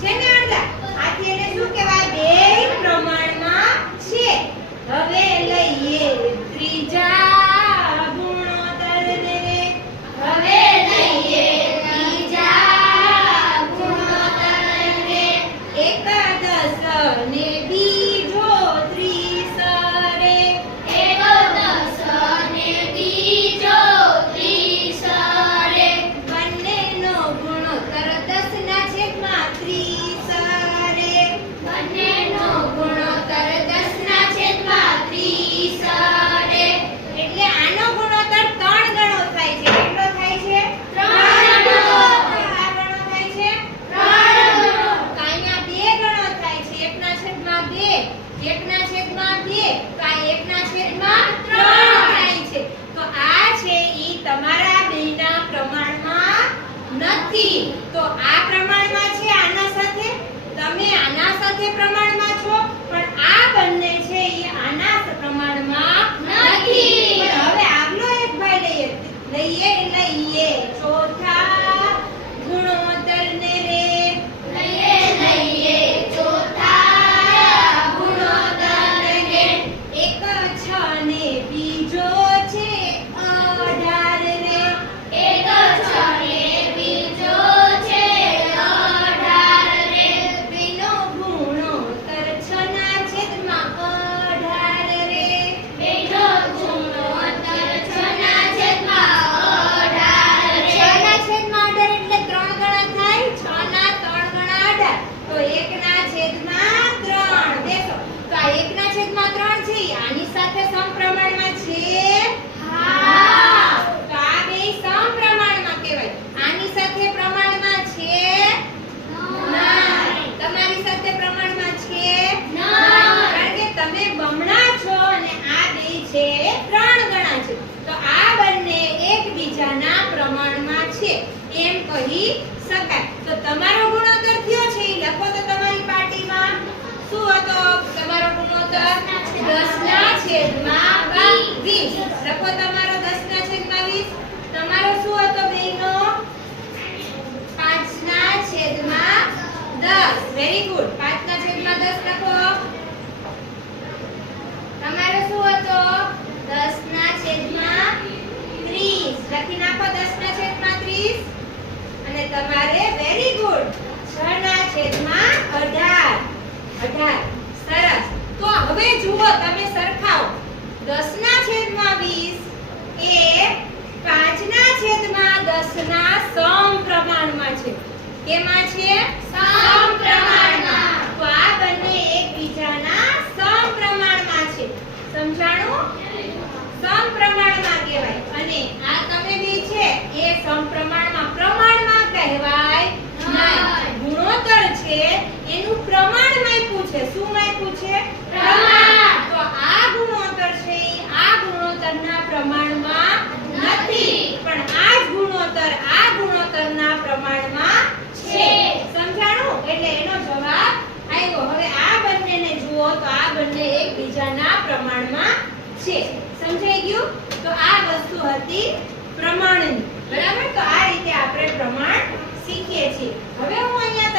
છે ને અડધા. આથી એને શું કહેવાય? બેય પ્રમાણમાં છે. હવે લઈએ ત્રીજા ગુણોત્તરને. હવે લઈએ ત્રીજા ગુણોત્તરને. 11 ને બીજો 30 રે. 11 ને બીજો 30 રે. બંનેનો ગુણોત્તર 10 ના છેદમાં 30 રે. બંનેનો ગુણોત્તર 10 ના છેદમાં 30 રે. એટલે આનો ગુણોત્તર 3 ગણો થાય છે. કેટલો થાય છે? 3 ગણો. આ ગણો થાય છે? 3 ગણો. તો અહીંયા 2 ગણો થાય છે. 1 ના છેદમાં 2, 1 ના છેદમાં 2, તો આ 1 ના છેદમાં 3 થાય છે. તો આ છે ઈ તમારા બેયના પ્રમાણમાં નથી. તો આ પ્રમાણમાં છે આના સાથે, તમે આના સાથે પ્રમાણમાં છો, પણ આ બંને છે ઈ આના પ્રમાણમાં નથી. પણ હવે આગલો એક ભાઈ લઈએ ચોથા ગુણોત્તરને રે. લઈએ ચોથા ગુણોત્તરને. 1 6 ને બીજો છે 18 રે. 1 6 ને બીજો છે 18 રે. બેનો ગુણોત્તર 6 ના છેદમાં 18 રે. બેનો ગુણોત્તર 6 ના છેદમાં 18 રે. 6 ના છેદમાં 18 એટલે 3 ગણા થાય. 6 ના 3 ગણા 18. તો 1 ના છેદમાં 3 દેખો. તો આ 1 ના છેદમાં 3 છે ઈ આની સાથે સમપ્રમાણમાં છે. હા. તો આ બેય સમપ્રમાણમાં કહેવાય. આની સાથે પ્રમાણમાં છે નહીં. તમારી સાથે પ્રમાણમાં છે નહીં. કારણ કે તમે બમણા છો અને આ બેય છે 3 ગણા છે. તો આ બંને એકબીજાના પ્રમાણમાં છે એમ કહી શકાય. તો તમારો ગુણોત્તર કયો છે ઈ લખો તો તમારી પાટીમાં. શું હતો તમારો ગુણોત્તર? 10 ના છેદમાં 20. લખો તમારો 10 ના છેદમાં 20. તમારો શું હતો બેયનો? 5 ના છેદમાં 10. Very good. 5 ના છેદમાં 10 લખો. તમારો શું હતો? 10 ના છેદમાં 30. લખી નાખો 10 ના છેદમાં 30. અને તમારે વેરી ગુડ 6 ના છેદમાં 18. 18. સરસ. તો હવે જુઓ તમે સરખાવો. 10 ના છેદમાં 20 એ 5 ના છેદમાં 10 ના સમપ્રમાણમાં છે. કેમાં છે? સમપ્રમાણમાં. તો આ બંને એકબીજાના સમપ્રમાણમાં છે. સમજાણું? સમપ્રમાણમાં કહેવાય. અને આ તમે બે છે એ સમપ્રમાણમાં પ્રમાણમાં કહેવાય નહીં. ગુણોત્તર છે એનું પ્રમાણ માપ્યું છે. શું માપ્યું છે? પ્રમાણ. તો આ ગુણોત્તર છે ઈ આ ગુણોત્તરના પ્રમાણમાં નથી, પણ આ જ ગુણોત્તર આ ગુણોત્તરના પ્રમાણમાં છે. સમજાણું? એટલે એનો જવાબ આવ્યો. હવે આ બંનેને જુઓ તો આ બંને એકબીજાના પ્રમાણમાં છે. સમજાઈ ગયું? તો આ વસ્તુ હતી પ્રમાણની. બરાબર? તો આ રીતે આપણે પ્રમાણ શીખીએ છીએ. હવે હું અહીંયા